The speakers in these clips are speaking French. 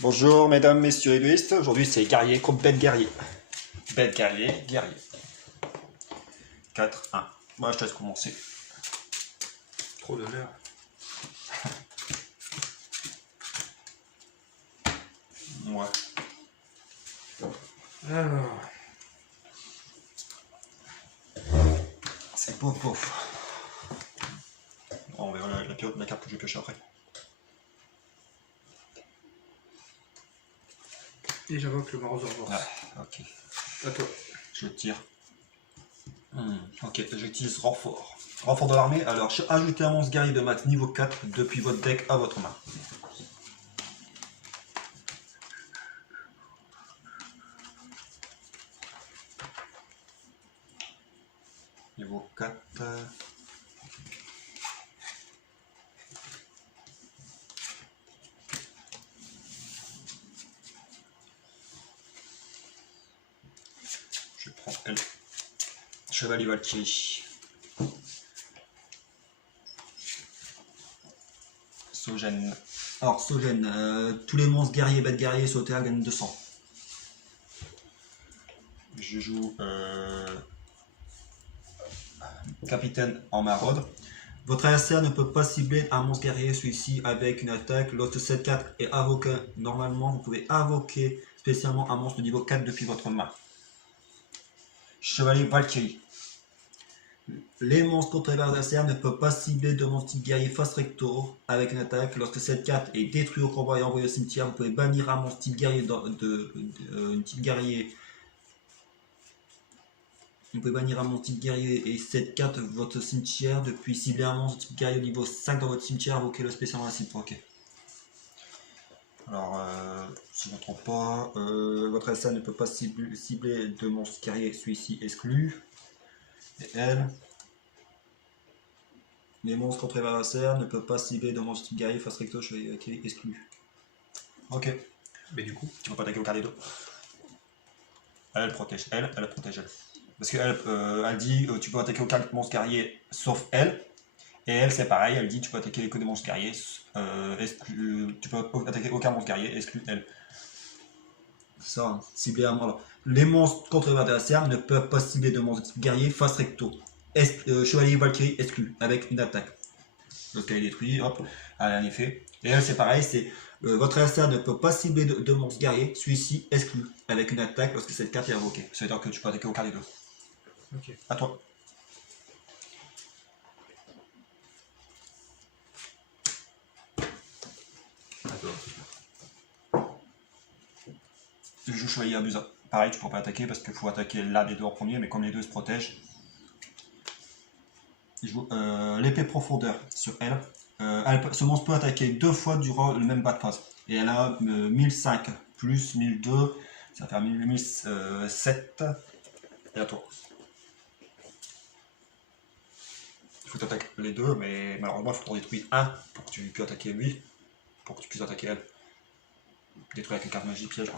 Bonjour mesdames, messieurs égoïstes, aujourd'hui c'est guerrier contre bête guerrier. Bête guerrier, guerrier. 4, 1. Moi je te laisse commencer. Trop d'honneur. Moi. Alors, C'est pauvre pauvre. On verra la carte que je vais piocher après. et j'invoque le Marosaurus. Ah, ok. À toi. Je tire. Ok, j'utilise renfort. Renfort de l'armée, alors ajoutez un monstre guerrier de max niveau 4 depuis votre deck à votre main. Niveau 4. Je prends elle. Chevalier Valkyrie. Sogène. Alors, Sogène, tous les monstres guerriers, bêtes guerriers sur le terrain gagnent 200. Je joue capitaine en maraude. Votre adversaire ne peut pas cibler un monstre guerrier, celui-ci avec une attaque. Lost 7-4 et invoqué. Normalement, vous pouvez invoquer spécialement un monstre de niveau 4 depuis votre main. Chevalier Valkyrie. Les monstres contre les adversaires ne peuvent pas cibler de monstre type guerrier face recto avec une attaque. Lorsque cette carte est détruite au combat et envoyée au cimetière, vous pouvez bannir un monstre type guerrier type guerrier. Vous pouvez bannir un monstre type guerrier et cette carte de votre cimetière. Depuis cibler un monstre type guerrier au niveau 5 dans votre cimetière, invoquez-le spécialement à la cible. Ok. Alors, si je ne me trompe pas, votre adversaire ne peut pas cibler de monstre guerrier, celui-ci exclu. Et elle. Les monstres contre les adversaires ne peuvent pas cibler de monstres type guerrier face recto, chevalier qui est exclu. Ok. Mais du coup, Tu peux pas attaquer au quart des deux. Elle protège elle protège elle. Parce qu'elle elle dit tu peux attaquer aucun monstre guerrier sauf elle. Et elle c'est pareil, elle dit tu peux attaquer que des monstres guerriers, tu peux attaquer aucun monstre guerrier, exclu elle. Ça, hein, cibler un monstre. Les monstres contre les adversaires ne peuvent pas cibler de monstres type guerrier face recto. Chevalier Valkyrie exclu avec une attaque. Lorsqu'elle est détruite, hop, elle a un effet. Et elle, c'est pareil, c'est votre adversaire ne peut pas cibler de monstre guerrier, celui-ci exclu, avec une attaque lorsque cette carte est invoquée. Ça veut dire que tu peux attaquer au quart des deux. ok. À toi. À toi. Je joue chevalier abusa. Pareil, tu peux pas attaquer parce qu'il faut attaquer l'un des deux en premier, mais comme les deux se protègent. Je joue l'épée profondeur sur elle. Ce monstre peut attaquer 2 fois durant le même bas de phase. Et elle a 1005 plus 1002, ça fait 1007. Et à toi. Il faut attaquer les deux, mais malheureusement il faut t'en détruire un pour que tu puisses attaquer lui, pour que tu puisses attaquer elle. Détruire avec une carte magie piège.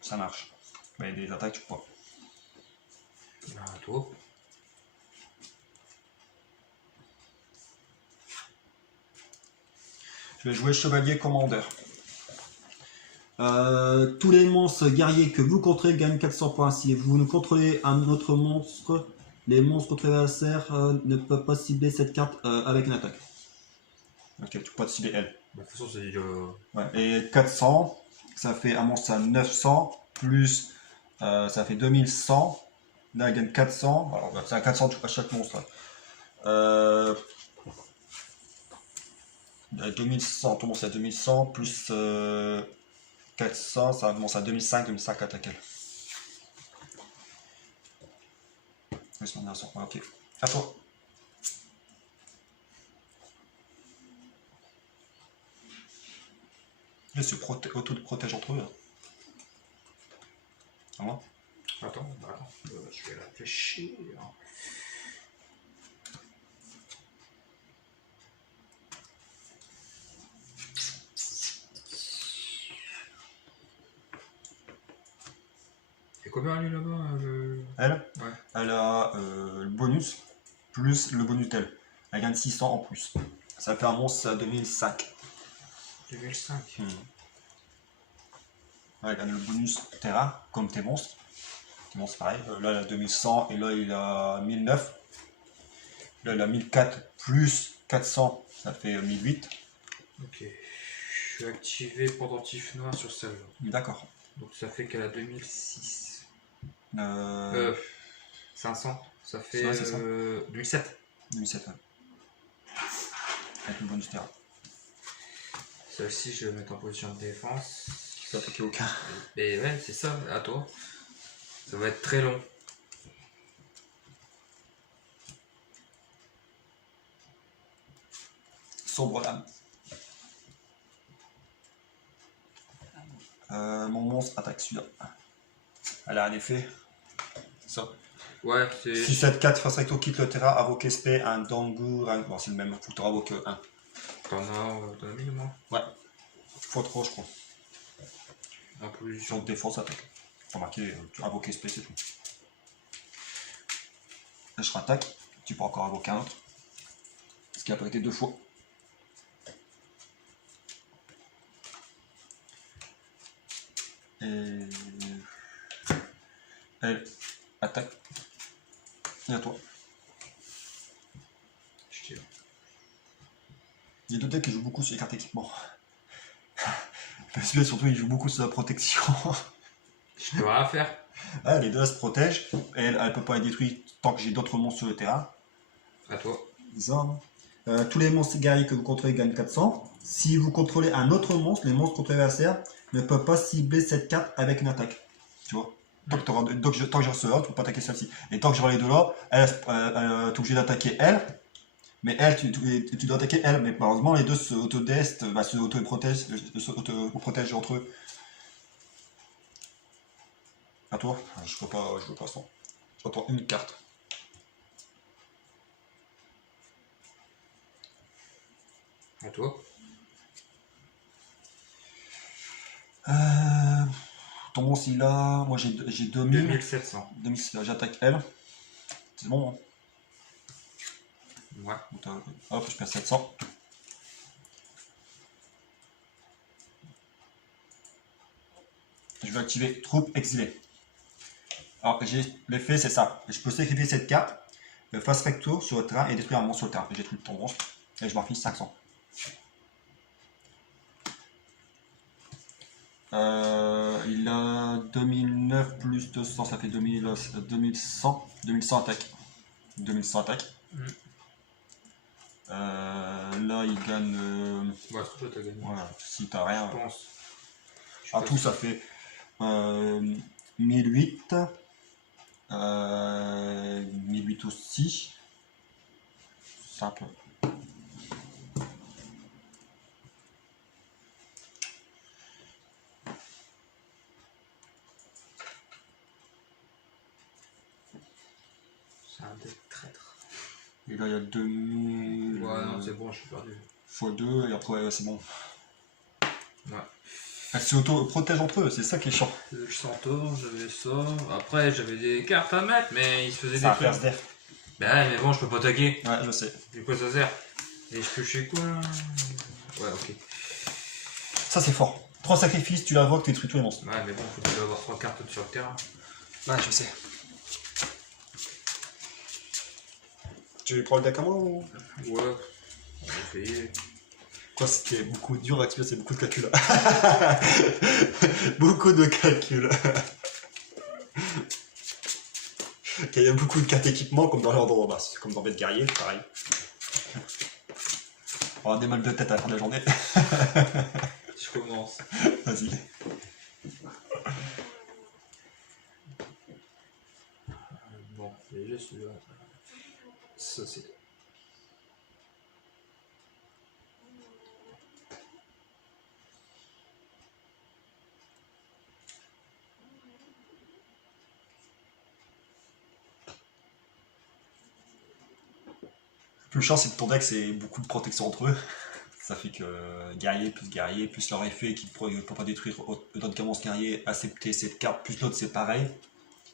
Ça marche. Mais des attaques tu peux pas. À toi. Je vais jouer chevalier commandeur. Tous les monstres guerriers que vous contrôlez gagnent 400 points. Si vous ne contrôlez un autre monstre, les monstres contre l'adversaire ne peuvent pas cibler cette carte avec une attaque. Ok, tu peux pas cibler elle. De toute façon, c'est déjà. Ouais. Et 400, ça fait un monstre à 900, plus ça fait 2100. Là, elle gagne 400. Alors, c'est à 400 à chaque monstre. 2100, tout le monde c'est à 2100, plus 400, ça commence à 2005, 2005 attaque elle. Ok, à toi. Ils se auto-protègent entre eux. À moi. Attends, je vais réfléchir. Et combien elle est là-bas Elle, Ouais. elle a le bonus, plus le bonus d'elle. Elle gagne 600 en plus. Ça fait un monstre à 2005. 2005. Ouais, il a le bonus Terra, comme tes monstres. Tes monstres, pareil. Là, il a 2100 et là, il a 1009. Là, il a 1004 plus 400, ça fait 1008. Ok. Je suis activé pendentif noir sur celle-là. D'accord. Donc ça fait qu'elle a 2006. Euh, 500. Ça fait ouais, c'est ça. 2007. 2007, ouais. Avec le bonus Terra. Celle-ci, je vais mettre en position de défense. Tu peux attaquer aucun. Et ouais, c'est ça, à toi. Ça va être très long. Sombre lame. Mon monstre attaque celui-là. Elle a un effet. C'est ça. Ouais, c'est. 6, 7, 4, face recto, quitte le terrain, invoque SP, un Dangour. Bon, c'est le même, faut que tu invoques 1. T'en as mis, moi. Ouais. Faut 3, je crois. En Sur position. défense, attaque. Faut marquer, tu invoques SP, c'est tout. Là, je rattaque. Tu peux encore invoquer un autre. Ce qui a pas été 2 fois. Et elle attaque. Et à toi. Je tire. Il y a deux decks qui jouent beaucoup sur les cartes équipement. Celui-là surtout il joue beaucoup sur la protection. Je peux rien faire. Ah, les deux là se protègent. Et elle peut pas être détruite tant que j'ai d'autres monstres sur le terrain. À toi. Bizarre, hein. Tous les monstres guerriers que vous contrôlez gagnent 400. Si vous contrôlez un autre monstre, les monstres contre l'adversaire ne peuvent pas cibler cette carte avec une attaque. Tu vois, tant que j'ai reçu là, tu peux pas attaquer celle-ci. Et tant que j'aurai les deux là, elle est obligée d'attaquer elle. Mais elle, tu dois attaquer elle. Mais malheureusement, les deux se autodestent, se auto-protègent entre eux. À toi, je peux pas ça. J'entends une carte. À toi. Ton monstre il a. Moi j'ai 2000. 2700. 2000, j'attaque elle. C'est bon, hein. Ouais. Hop, je perds 700. Je vais activer troupe exilée. Alors, l'effet c'est ça. Je peux sacrifier cette carte, face recto sur le terrain et détruire un monstre sur le terrain. J'ai détruit ton monstre et je m'en fiche 500. Il a 2009 plus 200, ça fait 2100. 2100 attaque. 2100 attaque. Là, il gagne. Ouais, c'est toi, t'as gagné. Voilà, si t'as rien. Je pense. En tout, ça fait 1008. 1008 aussi. Simple. C'est un deck traître. Et là, il y a 2000. Ouais, non, c'est bon, je suis perdu. x2, et après, c'est bon. Ouais. Elles s'auto-protègent entre eux, c'est ça qui est chiant. Le centaure, j'avais ça. Après, j'avais des cartes à mettre, mais ils se faisaient C'est des un trucs. first def. Bah ouais, mais bon, je peux pas taguer. Ouais, je sais. Du coup, ça sert. Et je peux chez quoi là? Ouais, ok. Ça, c'est fort. 3 sacrifices, tu l'invoques, tu détruis tous les monstres. Ouais, mais bon, faut déjà avoir 3 cartes sur le terrain. Ouais, je sais. Tu prends le deck à moi ou. Ouais, on va essayer. Quoi, c'était beaucoup dur à expliquer, c'est beaucoup de calculs. Beaucoup de calculs. Il y a beaucoup de cartes équipement, comme dans l'ordre de base, comme dans Bête Guerrier, pareil. On aura des mal de tête à la fin de la journée. Je commence. Vas-y. Bon, déjà celui-là. Ça, c'est. Le plus chiant, c'est que ton deck, c'est beaucoup de protection entre eux. Ça fait que guerrier, plus leur effet qui ne peut pas détruire autant qu'un monstre guerrier, accepter cette carte, plus l'autre, c'est pareil.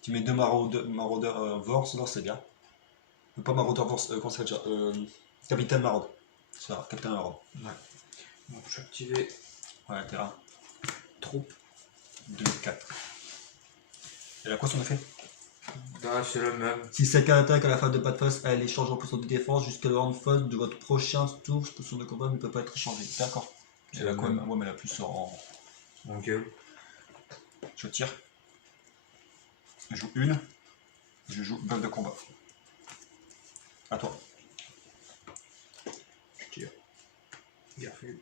Tu mets 2 maraudeurs Vorse, là, c'est bien. Pas maraudeur Vorse, comment ça s'appelle déjà Capitaine Maraude. C'est ça, Capitaine Maraude. Ouais. Bon, je suis activé. Ouais, terrain. Troupe. 2004. Et là, quoi son effet? Là, c'est le même. Si cette carte attaque à la fin de pas de face, elle échange en position de défense jusqu'à la grande phase de votre prochain tour. Cette position de combat ne peut pas être échangée. D'accord. Et là, quoi? Ouais, mais la plus en. En gueule. Je tire. Je joue une. Je joue buff de combat. À toi. Je tire. Garfield.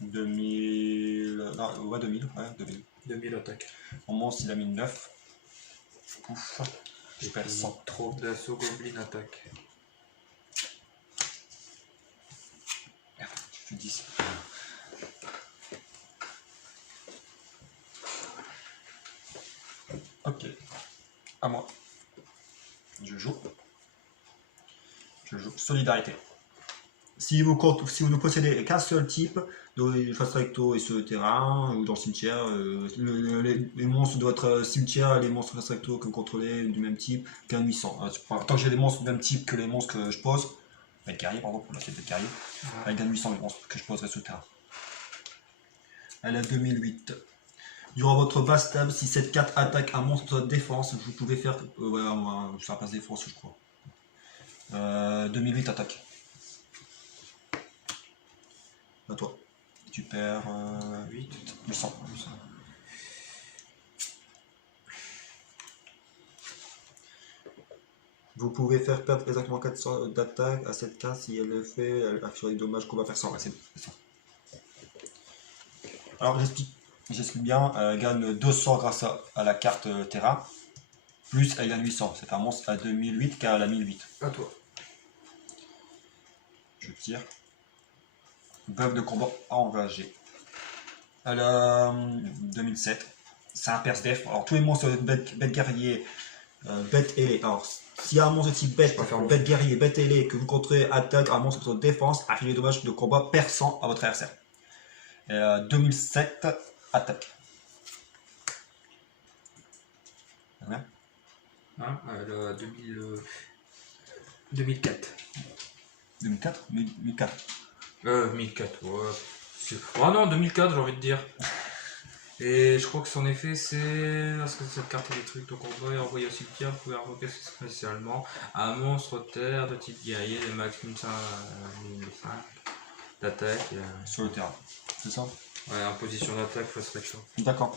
2000. Non, ouais, 2000. Ouais, 2000. 2000 attaques. Mon monstre, il a mis 9. Ouf. Je perds 100. Trop d'assaut goblin attaque. Merde, je fais 10. Ok. À moi. Je joue solidarité. Si vous ne possédez qu'un seul type, face recto et sur le terrain ou dans le cimetière, les monstres de votre cimetière, les monstres face recto que vous contrôlez du même type, gagnent 800. Tant que j'ai des monstres du même type que les monstres que je pose, avec guerrier pardon, pour la suite de guerrier, elle gagne 800 les monstres que je poserai sur le terrain. Elle a 2008. Durant votre base table, si cette carte attaque un monstre de défense, vous pouvez faire. Voilà, ça passe défense, je crois. 2008 attaque. À toi. Tu perds 800. Vous pouvez faire perdre exactement 400 d'attaque à cette carte si elle le fait, elle affecte les dommages qu'on va faire 100. Ouais, c'est ça. Alors j'explique bien, elle gagne 200 grâce à la carte Terra, plus elle gagne 800. C'est un monstre à 2008 qu'à la 1008. À toi. Je tire. Buff de combat engagé. Elle a 2007. C'est un perce def. Alors tous les monstres bête guerrier, bête ailé. Alors s'il y a un monstre de type bête guerrier, bête ailé que vous contrôlez attaque un monstre de défense, affectez les dommages de combat perçant à votre adversaire. 2007 attaque. Hein, elle a 2004. 2004 1004. 1004, ouais. Oh non, 2004, j'ai envie de dire. Et je crois que son effet, c'est. Parce que cette carte est détruite au combat et envoyée au cimetière, vous pouvez invoquer spécialement un monstre terre de type guerrier, de max 1005 d'attaque. Sur le terrain. C'est ça? Ouais, en position d'attaque face recto. D'accord.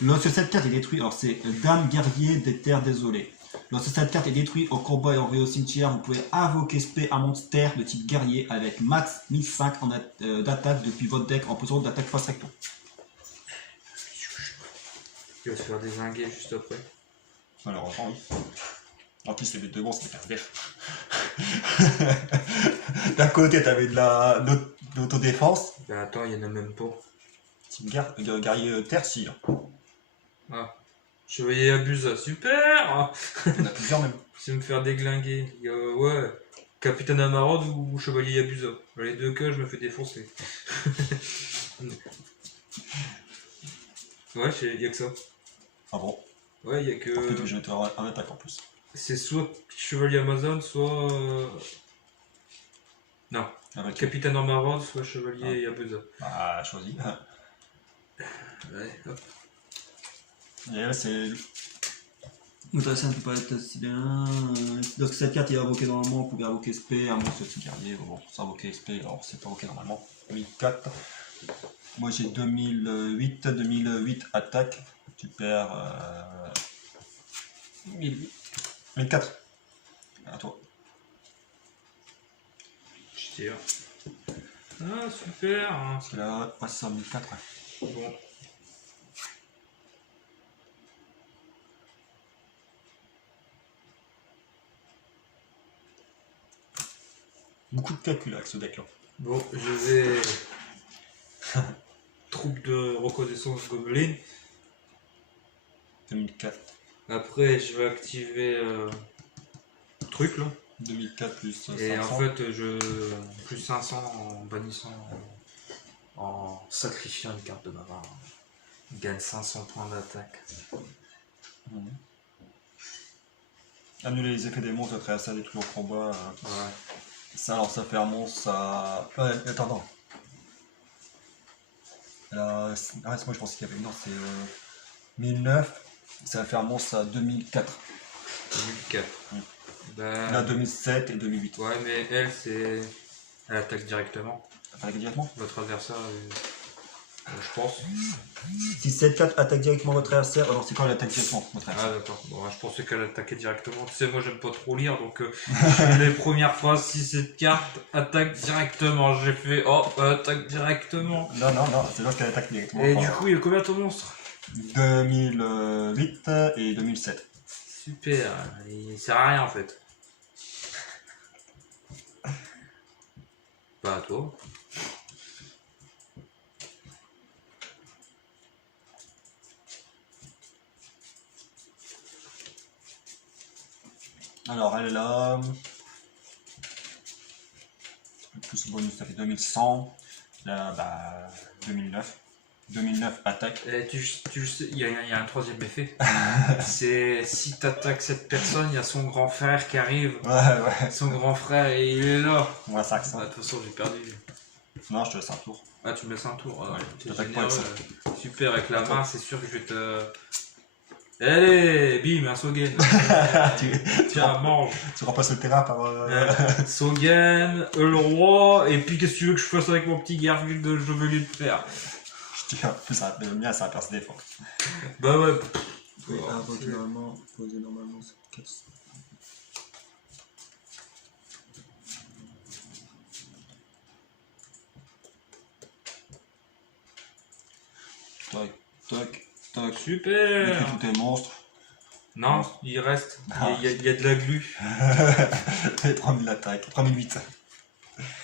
Lorsque cette carte est détruite, alors c'est Dame guerrier des terres désolées. Lorsque cette carte est détruite au combat et envoyée au cimetière, vous pouvez invoquer spé un monstre terre de type guerrier avec max 1005 d'attaque depuis votre deck en position d'attaque face recto. Il va se faire dézinguer juste après. Malheureusement, oui. En plus, les deux monstres, c'est carte def. D'un côté, t'avais de l'autodéfense. Ben attends, il y en a même pas. Type guerrier terre, si. Ah. Chevalier Abusa, super. Il y en a plusieurs même. C'est me faire déglinguer. Il y a, ouais, Capitaine Amarod ou Chevalier Abusa. Dans les deux cas, je me fais défoncer. Ouais, il y a que ça. Ah bon? Ouais, il y a que. En plus, je vais te faire un attaque en plus. C'est soit Chevalier Amazon, soit. Non. Avec Capitaine Amarod, soit Chevalier Abusa. Ah, choisis. Ouais, hop. Et là, c'est. Intéressant, ne peut pas être si bien. Lorsque cette carte est invoquée normalement, vous pouvez invoquer SP, un monstre de guerrier. Bon, c'est invoqué SP, alors c'est pas invoqué normalement. 1004. Moi j'ai 2008 attaque. Tu perds 1004. À toi. Je tire. Ah, super. Hein. C'est là, ouais, c'est ça, 1004. Ouais. Bon. Beaucoup de calculs avec ce deck là. Bon, je vais. Troupe de reconnaissance Goblin. 2004. Après, je vais activer. Truc là. 2004 plus 500. Et en fait, je. Plus 500 en bannissant. En sacrifiant une carte de ma main. Je gagne 500 points d'attaque. Annuler les effets des monstres après ça des trucs au combat. Ouais. Ça, alors ça fait un monstre, ça. Attends. Ah, moi je pensais qu'il y avait. Non, c'est 1009. Ça va faire un monstre à 2004. 2004. Mm. Ben, Là, 2007 et 2008. ouais, mais elle, c'est. Elle attaque directement. Attaque directement. Votre adversaire, je pense. Si 7-4 attaque directement votre adversaire, alors c'est quand elle attaque directement votre Ah, adversaire. d'accord. Bon, je pensais qu'elle attaquait directement. Tu sais, moi, j'aime pas trop lire, donc les premières phrases, si cette carte attaque directement, j'ai fait oh, attaque directement. Non, non, non, c'est lorsqu'elle attaque directement. Et du coup, il y a combien ton monstre? 2008 et 2007. Super, il sert à rien en fait. Pas à toi. Alors elle est là. Plus bonus, ça fait 2100. Là, bah, 2009. 2009 attaque. Et tu sais, il y a un troisième effet. C'est si tu attaques cette personne, il y a son grand frère qui arrive. Ouais, ouais. Son grand frère, et il est là. On va ça. Ah, de toute façon, j'ai perdu. Non, je te laisse un tour. Ah, tu me laisses un tour. Ah, Ouais, t'es t'attaques pas généreux. avec Super, avec la main, c'est sûr que je vais te. Allez, bim, un Sogen. Tiens, mange. Tu remplaces le terrain par. Sogen, le roi, et puis qu'est-ce que tu veux que je fasse avec mon petit Garfield de je veux lui le faire? Je dis, en plus, le mien, ça va faire se défendre. Bah ouais. Oui, Oh, poser normalement, c'est 400. Toc, toc, toc. Super. Détruis tous tes monstres. Non, il reste. Il y a de la glu. Et 3000 attaques. 3008.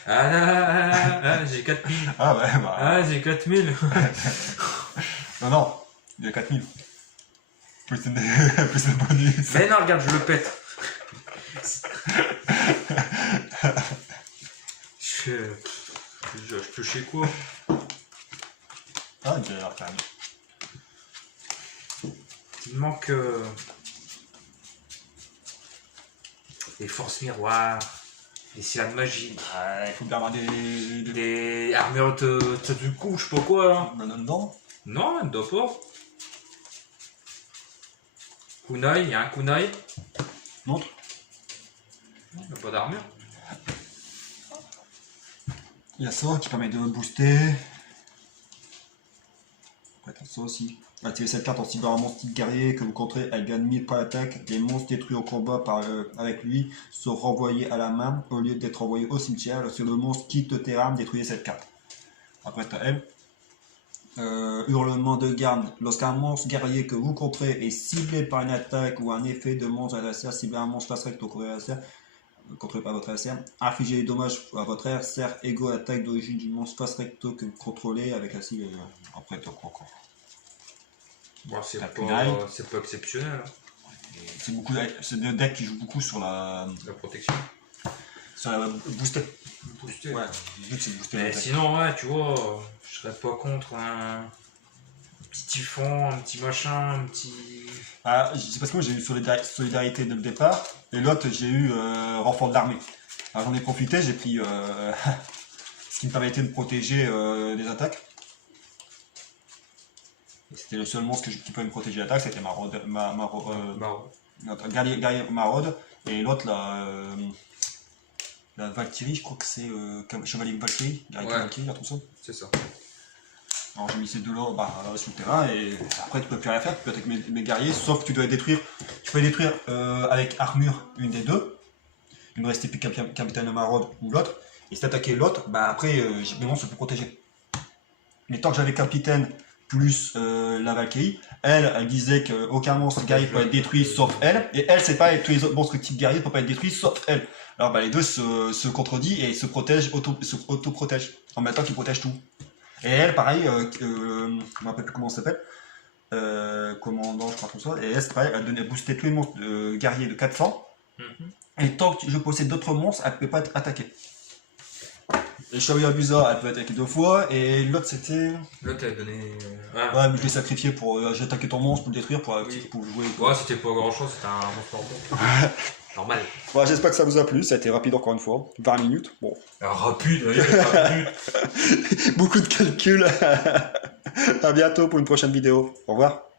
J'ai 4000. Ah ouais, bah. Ah, j'ai 4000. Non, non, il y a 4000. Plus de bonus. Mais non, regarde, je le pète. Je peux chez quoi? Ah, il y a l'air calme. Il manque des forces miroirs, des cylindres magiques, Il faut bien avoir des armures de coup, je sais pas quoi là. Non, non, non. Non, elle doit pas. Kunai, il y a un kunai. Montre. Non, il n'y a pas d'armure. Il y a ça qui permet de booster. Attends, ça aussi. Activez cette carte en ciblant un monstre type guerrier que vous contrez, elle gagne 1000 points d'attaque. Les monstres détruits au combat avec lui sont renvoyés à la main au lieu d'être envoyés au cimetière. Lorsque le monstre quitte le terrain, détruisez cette carte. Après, tu as elle. Hurlement de garde. Lorsqu'un monstre guerrier que vous contrez est ciblé par une attaque ou un effet de monstre adversaire, ciblez un monstre face recto contrôlé par votre adversaire, infligez des dommages à votre adversaire égaux à l'attaque d'origine du monstre face recto que vous contrôlez avec la cible. Après, tu as quoi encore? Bon, c'est La pas Kunai. exceptionnel. Hein. C'est des decks qui jouent beaucoup sur la La protection. booster. Booster. Ouais, le but c'est de booster Mais le deck. sinon, ouais, tu vois, je serais pas contre un petit typhon, un petit machin, un petit. Ah, c'est parce que moi j'ai eu solidarité dès le départ, et l'autre j'ai eu renfort de l'armée. Alors j'en ai profité, j'ai pris ce qui me permettait de protéger des attaques. Et c'était le seul monstre qui pouvait me protéger l'attaque, c'était guerrier maraude, et l'autre la Valkyrie, je crois que c'est Chevalier Valkyrie, guerrier Ouais. Valkyrie, un truc ça. C'est ça. Alors j'ai mis ces deux-là sur le terrain et après tu peux plus rien faire, tu peux attaquer mes guerriers, sauf que tu dois détruire. Tu peux les détruire avec armure, une des deux. Il me restait plus Capitaine Maraude ou l'autre. Et si tu attaquais l'autre, bah après mes monstres sont plus protégés. Mais tant que j'avais Capitaine plus la Valkyrie, elle disait qu'aucun monstre guerrier peut être détruit sauf elle. Et elle, c'est pas tous les autres monstres type guerrier ne peuvent pas être détruits sauf elle. Alors bah les deux se contredisent et se protègent, auto-protègent. En même temps qu'ils protègent tout. Et elle, pareil, je ne me rappelle plus comment elle s'appelle, commandant, je crois comme ça, et elle, c'est pareil, elle boostait tous les monstres guerriers de 400, et tant que je possède d'autres monstres, elle ne peut pas être attaquée. Et Chevalier Abusa, elle peut attaquer 2 fois, et l'autre c'était. Là, t'as donné. Ouais, mais je l'ai sacrifié pour. J'ai attaqué ton monstre pour le détruire, pour jouer. Ouais, c'était pas grand chose, c'était un monstre bon. Normal. Bon, j'espère que ça vous a plu, ça a été rapide encore une fois, 20 minutes, bon. Rapide, il y a 20 minutes. Beaucoup de calculs. À bientôt pour une prochaine vidéo. Au revoir.